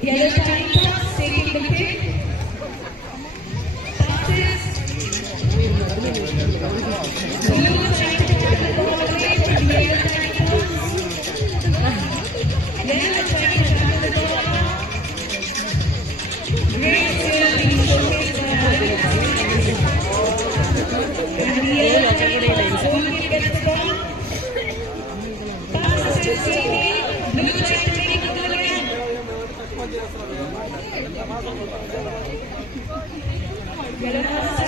The other time pass taking the pit. Passes. Blue trying to tap the ball away from the other time pass. Yellow trying to tap the ball. Great skill being showcased by Alex. And the other time pass goalkeeper gets the ball. Passes to Stevie. Blue trying to take the ball again. Yellow pass